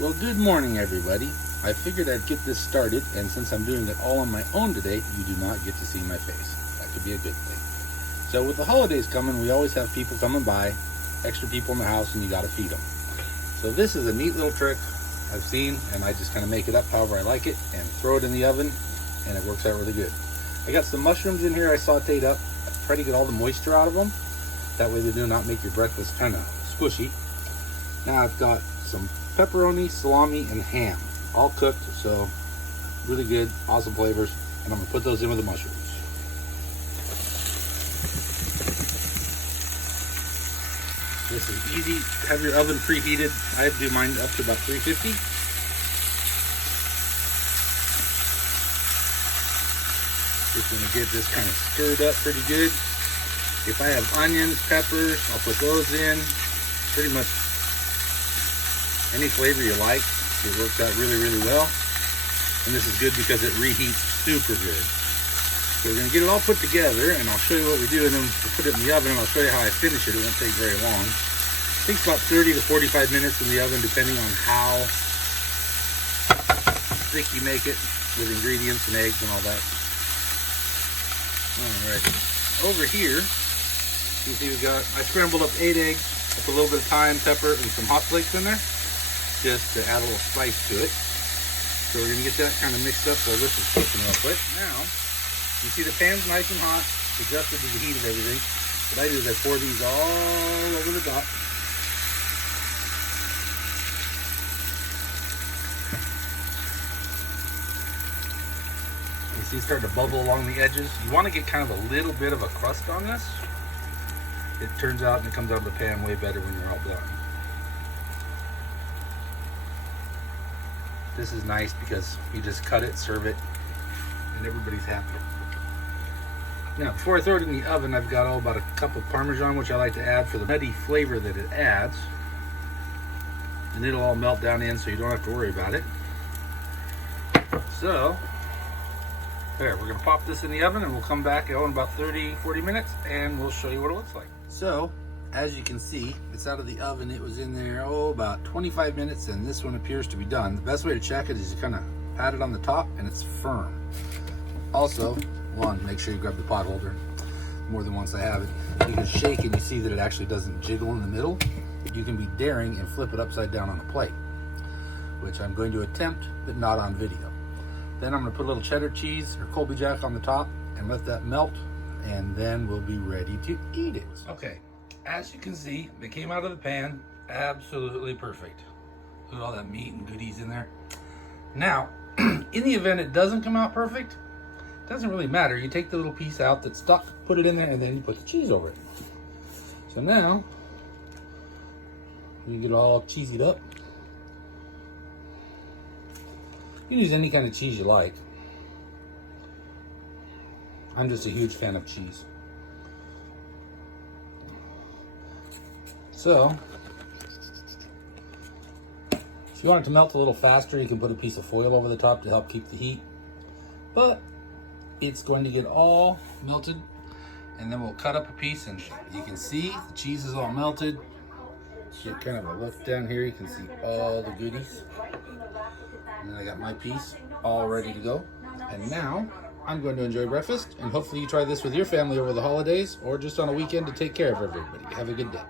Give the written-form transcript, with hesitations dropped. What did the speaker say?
Well, good morning, everybody. I figured I'd get this started, and since I'm doing it all on my own today, you do not get to see my face. That could be a good thing. So with the holidays coming, we always have people coming by, extra people in the house, and you gotta feed them. So this is a neat little trick I've seen, and I just kind of make it up however I like it and throw it in the oven, and it works out really good. I got some mushrooms in here I sauteed up. I try to get all the moisture out of them. That way they do not make your breakfast kind of squishy. Now I've got some pepperoni, salami, and ham, all cooked, so really good, awesome flavors, and I'm gonna put those in with the mushrooms. This is easy. Have your oven preheated. I do mine up to about 350. Just gonna get this kind of stirred up pretty good. If I have onions, peppers, I'll put those in. Pretty much any flavor you like. It works out really, really well. And this is good because it reheats super good. So we're gonna get it all put together, and I'll show you what we do, and then we'll put it in the oven, and I'll show you how I finish it. It won't take very long. It takes about 30 to 45 minutes in the oven, depending on how thick you make it with ingredients and eggs and all that. All right, over here, you see I scrambled up 8 eggs with a little bit of thyme, pepper, and some hot flakes in there, just to add a little spice to it. So we're gonna get that kind of mixed up while this is cooking real quick. Now, you see the pan's nice and hot, adjusted to the heat of everything. What I do is I pour these all over the top. You see, start to bubble along the edges. You want to get kind of a little bit of a crust on this. It turns out and it comes out of the pan way better when you're all done. This is nice because you just cut it, serve it, and everybody's happy. Now, before I throw it in the oven, I've got about a cup of Parmesan, which I like to add for the nutty flavor that it adds. And it'll all melt down in, so you don't have to worry about it. So, there, we're gonna pop this in the oven, and we'll come back in about 30, 40 minutes, and we'll show you what it looks like. So, as you can see, it's out of the oven. It was in there, about 25 minutes, and this one appears to be done. The best way to check it is you kind of pat it on the top, and it's firm. Also, one, make sure you grab the pot holder. More than once I have it. You can shake and you see that it actually doesn't jiggle in the middle. You can be daring and flip it upside down on a plate, which I'm going to attempt, but not on video. Then I'm gonna put a little cheddar cheese or Colby Jack on the top and let that melt, and then we'll be ready to eat it. Okay, as you can see, they came out of the pan absolutely perfect. Look at all that meat and goodies in there. Now, in the event it doesn't come out perfect, it doesn't really matter. You take the little piece out that's stuck, put it in there, and then you put the cheese over it. So now, you get it all cheesied up. You can use any kind of cheese you like. I'm just a huge fan of cheese. So, if you want it to melt a little faster, you can put a piece of foil over the top to help keep the heat. But it's going to get all melted, and then we'll cut up a piece, and you can see the cheese is all melted. Get kind of a look down here, you can see all the goodies. And then I got my piece all ready to go. And now I'm going to enjoy breakfast, and hopefully you try this with your family over the holidays or just on a weekend to take care of everybody. Have a good day.